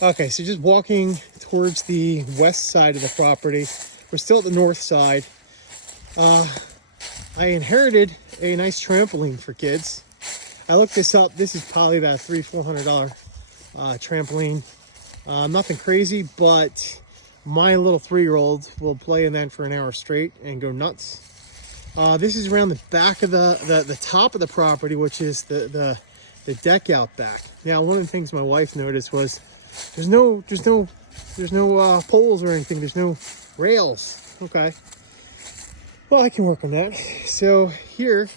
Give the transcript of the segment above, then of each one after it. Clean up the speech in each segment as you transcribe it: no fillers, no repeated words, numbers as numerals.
Okay, so just walking towards the west side of the property. We're still at the north side. I inherited a nice trampoline for kids. I looked this up. This is probably about a $300-400 trampoline. Nothing crazy, but my little 3-year-old will play in that for an hour straight and go nuts. This is around the back of the top of the property, which is the deck out back. Now, one of the things my wife noticed was there's no poles or anything. There's no rails. Okay. Well, I can work on that. So here,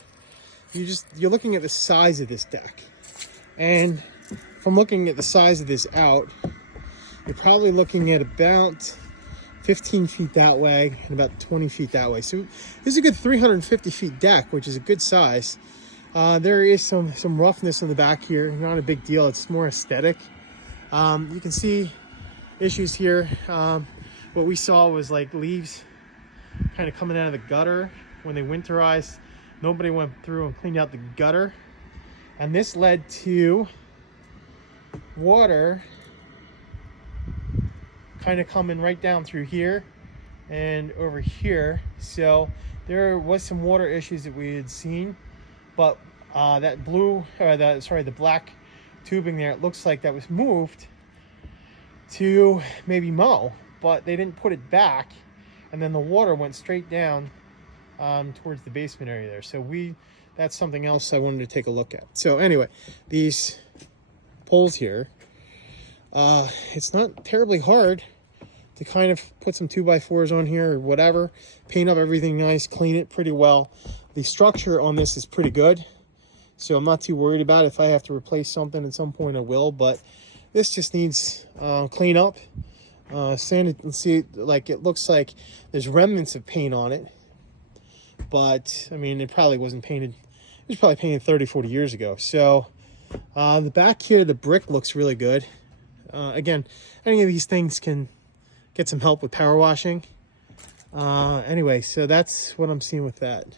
you're looking at the size of this deck, and if I'm looking at the size of this out, you're probably looking at about 15 feet that way and about 20 feet that way. So this is a good 350 feet deck, which is a good size. There is some roughness in the back here. Not a big deal. It's more aesthetic. You can see issues here. What we saw was like leaves kind of coming out of the gutter when they winterized. Nobody went through and cleaned out the gutter, and this led to water kind of coming right down through here and over here. So there was some water issues that we had seen, but the black tubing there, it looks like that was moved to maybe mow, but they didn't put it back, and then the water went straight down towards the basement area there. So that's something else I wanted to take a look at. So anyway, these poles here, it's not terribly hard to kind of put some 2x4s on here or whatever, paint up everything nice, clean it pretty well. The structure on this is pretty good, so I'm not too worried about it. If I have to replace something at some point, I will, but this just needs clean up, sanded, and see, like, it looks like there's remnants of paint on it, but I mean, it probably wasn't painted. It was probably painted 30-40 years ago. So the back here, the brick looks really good. Again, any of these things can get some help with power washing. Anyway, so that's what I'm seeing with that.